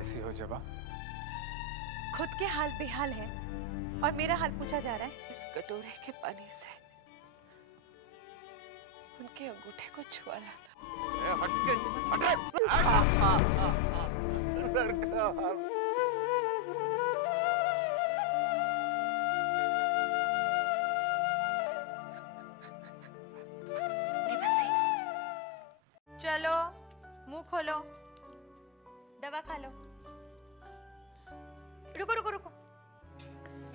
कैसी हो जबा? खुद के हाल बेहाल है और मेरा हाल पूछा जा रहा है। इस कटोरे के पानी से उनके अंगूठे को छुआ लाना। सरकार। चलो मुंह खोलो, दवा खा लो। रुको रुको रुको,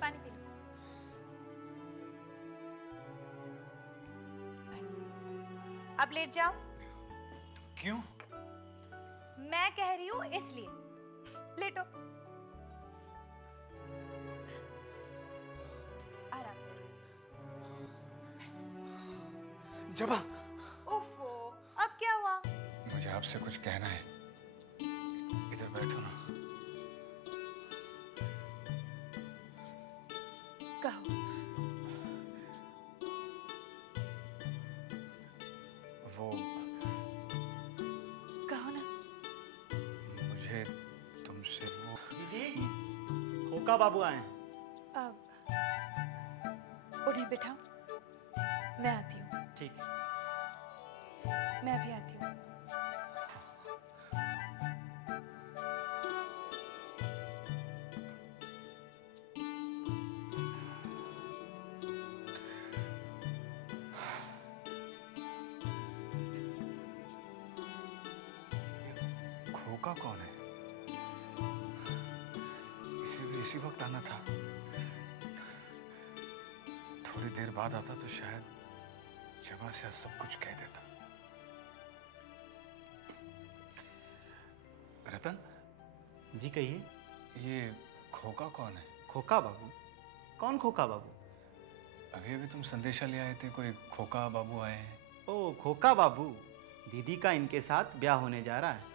पानी पी लो। बस अब लेट जाओ। क्यों? मैं कह रही हूं इसलिए। लेटो आराम से। बस। जबा, ओफो, अब क्या हुआ? मुझे आपसे कुछ कहना है। इधर बैठो ना। कहो। वो कहो ना। मुझे तुमसे वो। दीदी, खोका बाबू आए हैं। अब उन्हें बिठाओ, मैं आती हूँ। ठीक। मैं भी आती हूँ। खोका कौन है? इसे भी इसी वक्त आना था। थोड़ी देर बाद आता तो शायद जबा से सब कुछ कह देता। रतन जी कहिए। ये खोका कौन है? खोका बाबू? कौन खोका बाबू? अभी अभी तुम संदेशा ले आए थे, कोई खोका बाबू आए हैं। ओ खोका बाबू, दीदी का इनके साथ ब्याह होने जा रहा है।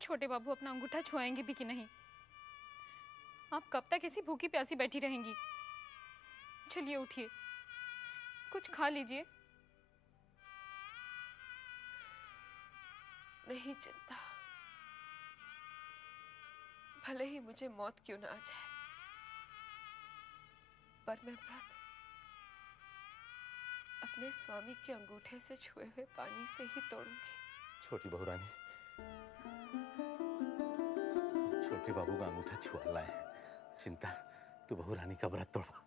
छोटे बाबू अपना अंगूठा छुआएंगे भी कि नहीं? आप कब तक ऐसी भूखी प्यासी बैठी रहेंगी? चलिए उठिए, कुछ खा लीजिए। नहीं चिंता, भले ही मुझे मौत क्यों ना आ जाए, पर मैं व्रत अपने स्वामी के अंगूठे से छुए हुए पानी से ही तोड़ूंगी। छोटी बहू रानी, छोटे बाबू का अंगूठा छुआ लाए। चिंता, तू बहू रानी का व्रत तोड़वा।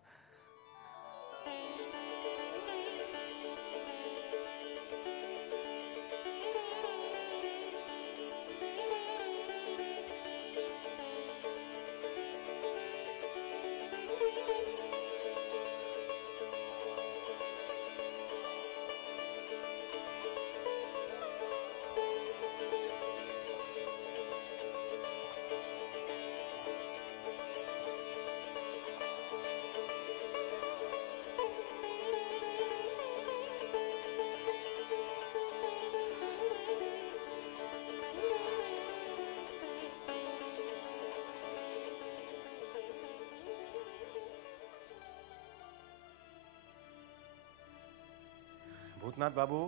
भूतनाथ बाबू,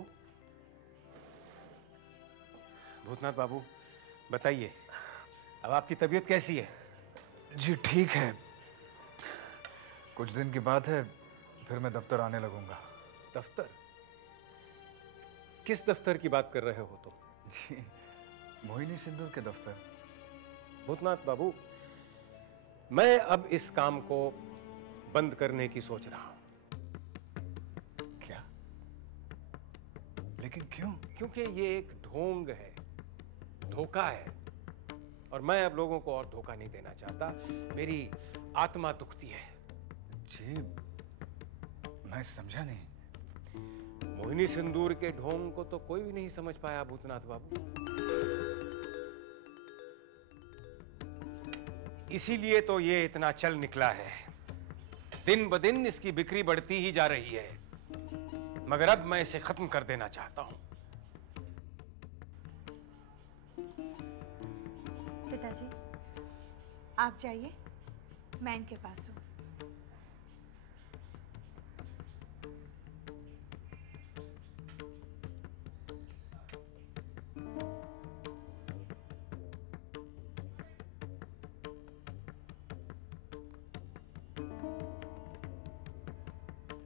भूतनाथ बाबू बताइए, अब आपकी तबीयत कैसी है? जी ठीक है, कुछ दिन की बात है, फिर मैं दफ्तर आने लगूंगा। दफ्तर? किस दफ्तर की बात कर रहे हो तुम? जी मोहिनी सिंदूर के दफ्तर। भूतनाथ बाबू, मैं अब इस काम को बंद करने की सोच रहा हूं। क्या? लेकिन क्यों? क्योंकि ये एक ढोंग है, धोखा है, और मैं अब लोगों को और धोखा नहीं देना चाहता। मेरी आत्मा दुखती है। जी मैं समझा नहीं। मोहिनी सिंदूर के ढोंग को तो कोई भी नहीं समझ पाया भूतनाथ बाबू। इसीलिए तो ये इतना चल निकला है। दिन ब दिन इसकी बिक्री बढ़ती ही जा रही है, मगर अब मैं इसे खत्म कर देना चाहता हूं। पिताजी आप जाइए, मैं इनके पास हूं।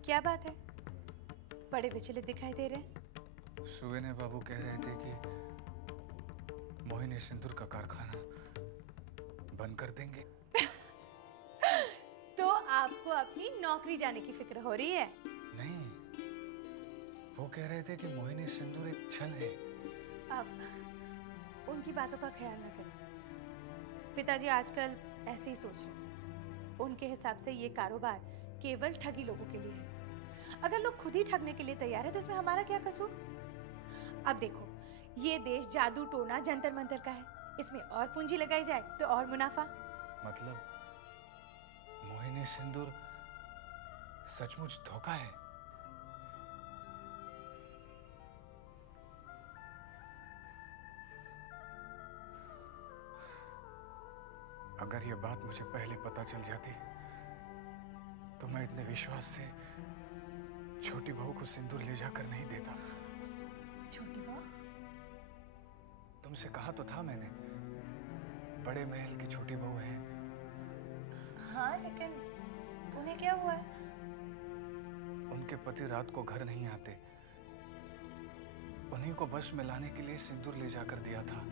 क्या बात है, बड़े विचलित दिखाई दे रहे हैं? सुवेने बाबू कह रहे थे कि मोहिनी सिंदूर का कारखाना बंद कर देंगे। तो आपको अपनी नौकरी जाने की फिक्र हो रही है? नहीं, वो कह रहे थे कि मोहिनी सिंदूर एक छल है। अब उनकी बातों का ख्याल न करें। पिताजी आजकल ऐसे ही सोच रहे हैं। उनके हिसाब से ये कारोबार केवल ठगी लोगों के लिए है। अगर लोग खुद ही ठगने के लिए तैयार है तो इसमें हमारा क्या कसूर? अब देखो, ये देश जादू टोना जंतर मंतर का है। इसमें और पूंजी लगाई जाए तो और मुनाफा। मतलब मोहिनी सिंदूर सचमुच धोखा है? अगर ये बात मुझे पहले पता चल जाती तो मैं इतने विश्वास से छोटी बहू को सिंदूर ले जाकर नहीं देता। छोटी बहू? तुमसे कहा तो था मैंने, बड़े महल की छोटी बहू है। हाँ, लेकिन उन्हें क्या हुआ है? उनके पति रात को घर नहीं आते। उन्हीं को बस में लाने के लिए सिंदूर ले जाकर दिया था।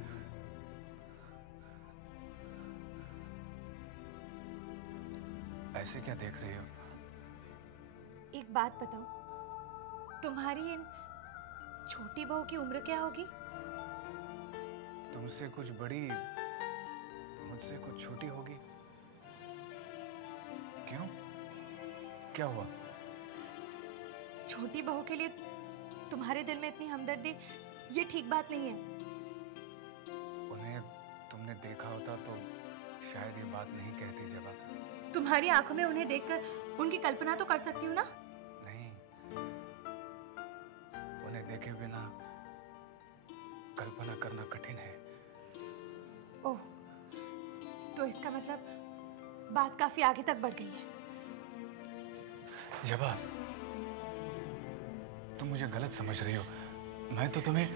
ऐसे क्या देख रही हो? एक बात बताओ, तुम्हारी इन छोटी बहू की उम्र क्या होगी? तुमसे कुछ बड़ी, मुझसे कुछ छोटी होगी। क्यों? क्या हुआ? छोटी बहू के लिए तुम्हारे दिल में इतनी हमदर्दी, ये ठीक बात नहीं है। उन्हें तुमने देखा होता तो शायद ये बात नहीं कहती। जब तुम्हारी आंखों में उन्हें देखकर उनकी कल्पना तो कर सकती हूँ ना? नहीं, उन्हें देखे बिना कल्पना करना कठिन है। ओह, तो इसका मतलब बात काफी आगे तक बढ़ गई है। जवाब, तुम मुझे गलत समझ रही हो। मैं तो तुम्हें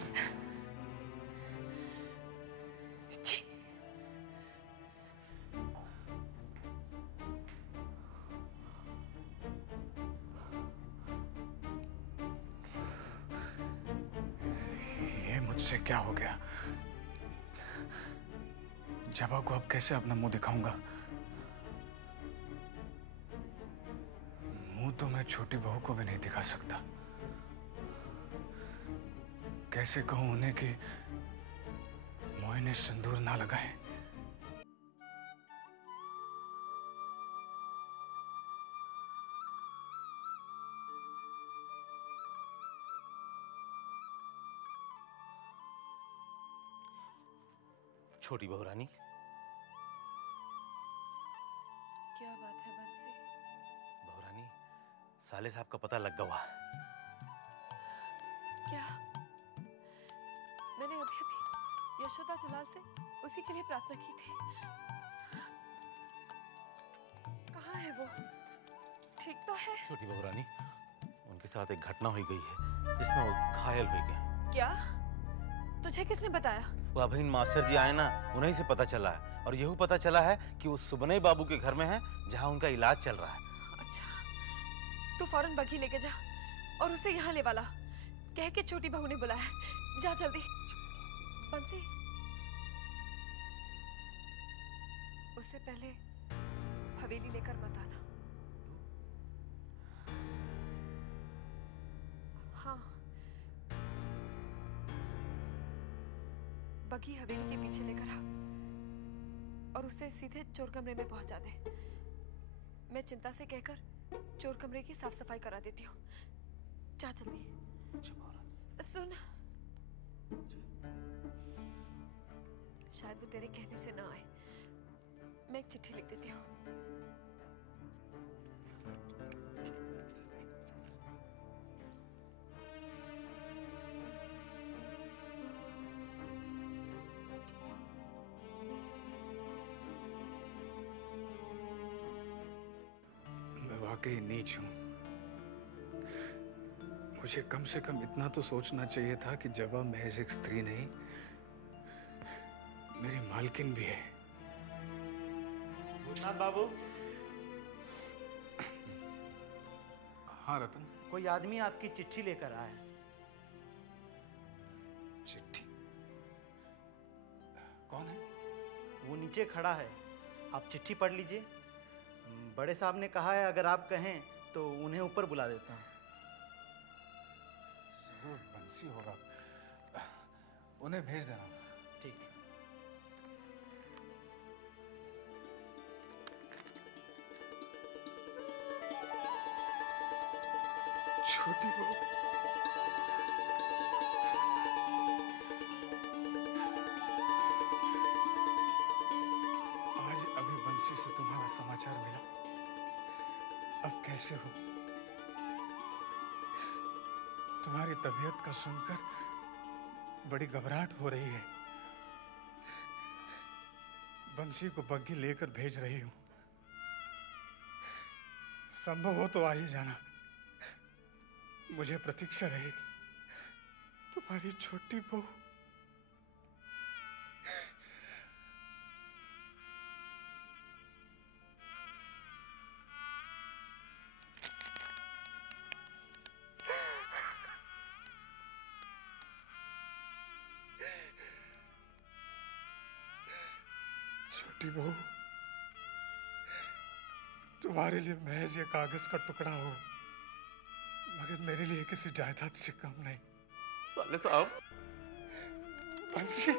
मुझसे क्या हो गया? जबा को अब कैसे अपना मुंह दिखाऊंगा? मुंह तो मैं छोटी बहू को भी नहीं दिखा सकता। कैसे कहूं उन्हें कि मोहिनी सिंदूर ना लगाए? छोटी बहू रानी, क्या बात है बंसी? बहू रानी, साले साहब का पता लग गया। क्या? मैंने अभी अभी यशोदा दुलाल से उसी के लिए प्रार्थना की थी। कहाँ है वो? ठीक तो है? छोटी बहू रानी, उनके साथ एक घटना हुई गई है जिसमें वो घायल हो गए। क्या? तुझे किसने बताया? वो अभिन मास्टर जी आए ना, उन्हीं से पता चला है। और यही पता चला है कि वो सुबनई बाबू के घर में है, जहां उनका इलाज चल रहा है। अच्छा, तू फौरन बग्घी लेके जा और उसे यहाँ ले वाला। कह के छोटी बहू ने बुलाया है। जा जल्दी। बंसी, उससे पहले हवेली लेकर मत आना। हाँ, बग्घी हवेली के पीछे लेकर आ और उसे सीधे चोर कमरे में पहुंचा दे। मैं चिंता से कहकर चोर कमरे की साफ सफाई करा देती हूँ। जा जल्दी। सुन, शायद वो तेरे कहने से ना आए। मैं एक चिट्ठी लिख देती हूँ। वाकई नीच हूं। मुझे कम से कम इतना तो सोचना चाहिए था कि जबा महज एक स्त्री नहीं, मेरी मालकिन भी है। भूतनाथ बाबू। हाँ रतन। कोई आदमी आपकी चिट्ठी लेकर आया है। चिट्ठी? कौन है? वो नीचे खड़ा है, आप चिट्ठी पढ़ लीजिए। बड़े साहब ने कहा है अगर आप कहें तो उन्हें ऊपर बुला देता हूँ। जरूर बंसी होगा, उन्हें भेज देना। ठीक। छोटी बहू, आज अभी बंसी से तुम्हारा समाचार मिला। अब कैसे हो? तुम्हारी तबीयत का सुनकर बड़ी घबराहट हो रही है। बंसी को बग्घी लेकर भेज रही हूं। संभव हो तो आ ही जाना, मुझे प्रतीक्षा रहेगी। तुम्हारी छोटी बहू। छोटी बहू, तुम्हारे लिए महज ये कागज का टुकड़ा हो, मगर मेरे लिए किसी जायदाद से कम नहीं। साले साहब, बंसी,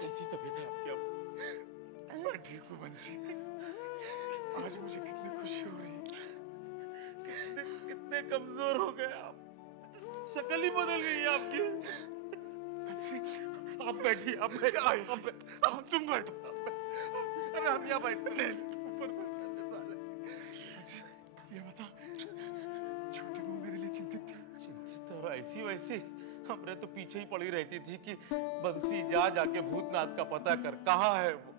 कैसी तबीयत है आपकी अब? मैं ठीक हूँ बंसी। आज मुझे कितनी खुशी हो रही है। कितने कमजोर हो गए आप, शक्ल ही बदल गई है आपकी। बंसी, आप बैठिए, आप बैठिए, तुम बैठो। अरे हम यहाँ बैठते हैं। ऊपर बंसी, ये बता, छोटी बहू मेरे लिए चिंतित थी। चिंतित और ऐसी वैसी हमरे तो पीछे ही पड़ी रहती थी कि बंसी जा जाके भूतनाथ का पता कर, कहाँ है वो।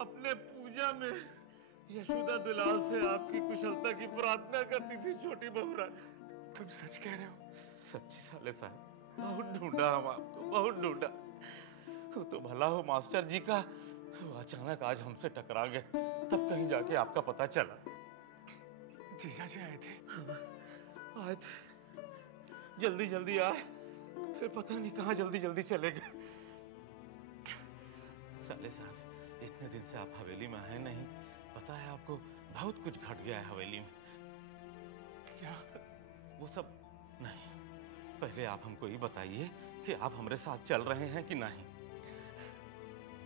अपने पूजा में यशोदा दुलाल से आपकी कुशलता की प्रार्थना करती थी छोटी बहू रानी। तुम सच कह रहे हो? सच्ची साले साहब, बहुत ढूंढा हम आपको, बहुत ढूंढा। वो तो भला हो मास्टर जी का, वो अचानक आज हमसे टकरा गए, तब कहीं जाके आपका पता चला। जीजा जी आए थे? आए थे, जल्दी जल्दी आए, फिर पता नहीं कहाँ जल्दी जल्दी चले गए। साले साहब, इतने दिन से आप हवेली में आए नहीं, पता है आपको बहुत कुछ घट गया है हवेली में। क्या? वो सब नहीं, पहले आप हमको ये बताइए कि आप हमारे साथ चल रहे हैं कि नहीं।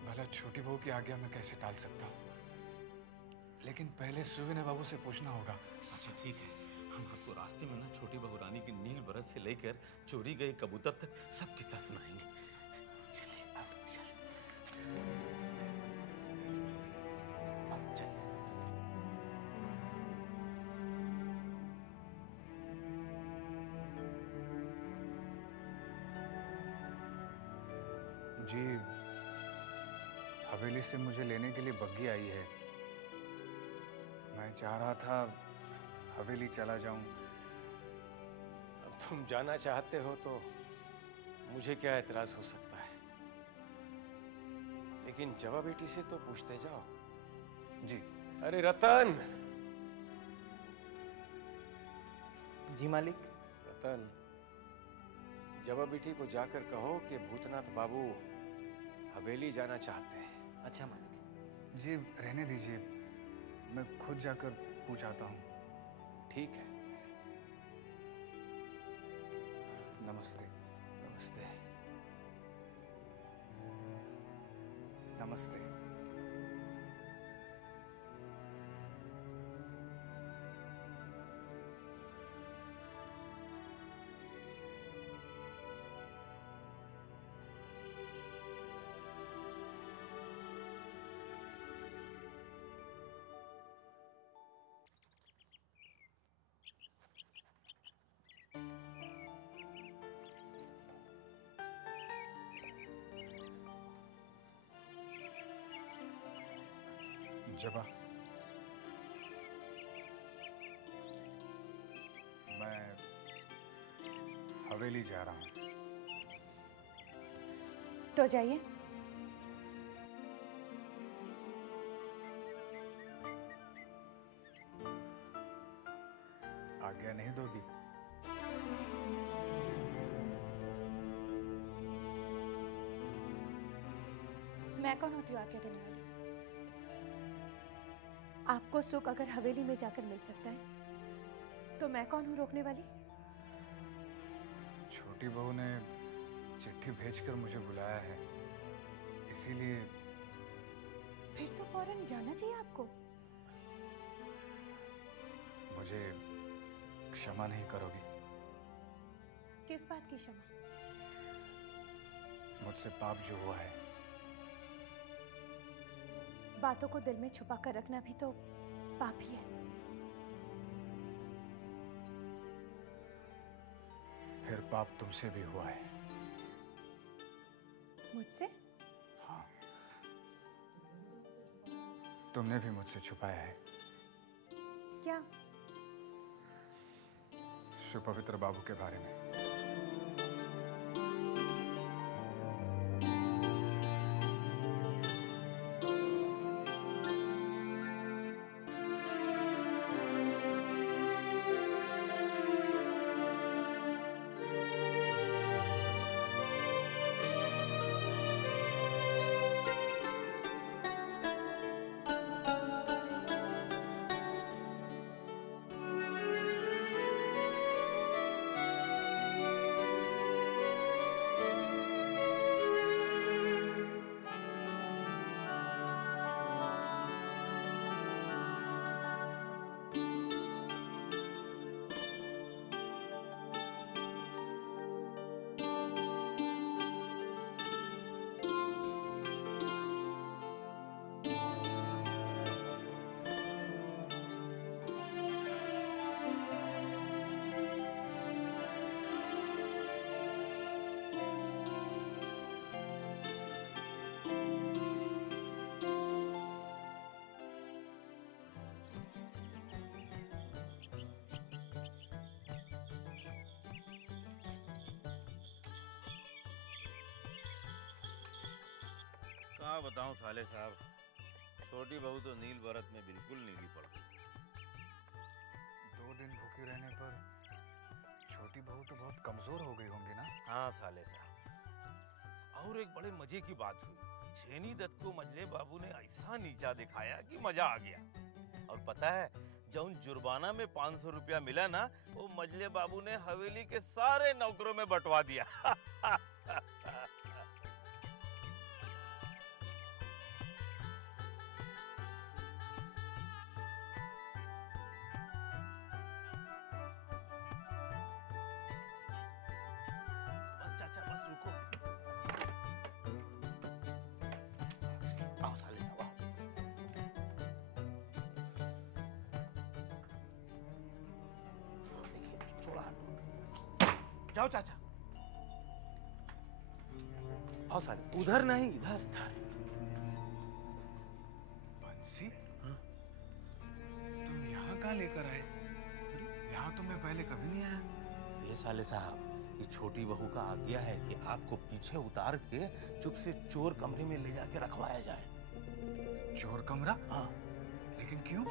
भला छोटी बहू की आज्ञा मैं कैसे टाल सकता हूँ, लेकिन पहले सुविनय बाबू से पूछना होगा। अच्छा ठीक है, हम आपको रास्ते में ना छोटी बहू रानी की नील बरस से लेकर चोरी गए कबूतर तक सब किस्सा सुनाएंगे। चलिए अब चलिए, अब चलिए। जी, हवेली से मुझे लेने के लिए बग्घी आई है। मैं चाह रहा था हवेली चला जाऊं। अब तुम जाना चाहते हो तो मुझे क्या एतराज हो सकता है, लेकिन जवा बेटी से तो पूछते जाओ। जी। अरे रतन, जी मालिक। रतन, जवा बेटी को जाकर कहो कि भूतनाथ बाबू हवेली जाना चाहते हैं। अच्छा मालिक। जी रहने दीजिए, मैं खुद जाकर पूछ आता हूँ। ठीक है। नमस्ते। नमस्ते। नमस्ते। जबा, मैं हवेली जा रहा हूँ। तो जाइए। आज्ञा नहीं दोगी? मैं कौन होती हूँ आज्ञा देने वाली? आपको सुख अगर हवेली में जाकर मिल सकता है तो मैं कौन हूँ रोकने वाली? छोटी बहू ने चिट्ठी भेजकर मुझे बुलाया है, इसीलिए। फिर तो फौरन जाना चाहिए आपको। मुझे क्षमा नहीं करोगी? किस बात की क्षमा? मुझसे पाप जो हुआ है। बातों को दिल में छुपा कर रखना भी तो पाप ही है। फिर पाप तुमसे भी हुआ है। मुझसे? हाँ, तुमने भी मुझसे छुपाया है। क्या? सुपवित्र बाबू के बारे में। कहाँ बताऊं साले साहब, छोटी बहू तो नील बरत में बिल्कुल नीली पड़ गई। 2 दिन भूखे रहने पर छोटी बहू तो बहुत कमजोर हो गई होंगी ना? हाँ साले साहब, और एक बड़े मजे की बात हुई। छेनी दत्त को मजले बाबू ने ऐसा नीचा दिखाया कि मजा आ गया। और पता है, जौन जुर्माना में 500 रुपया मिला ना, वो मजले बाबू ने हवेली के सारे नौकरों में बंटवा दिया। बस चाचा, बस रुको। आओ साले साहब, आओ। देखिए थोड़ा जाओ चाचा। आओ साले, उधर नहीं, इधर इधर। बंसी, तुम यहाँ कहाँ लेकर आए? यहाँ तो मैं पहले कभी नहीं आया। ये साले साहब, ये छोटी बहू का आज्ञा है कि आपको पीछे उतार के चुप से चोर कमरे में ले जाके रखवाया जाए। चोर कमरा? हाँ। लेकिन क्यों?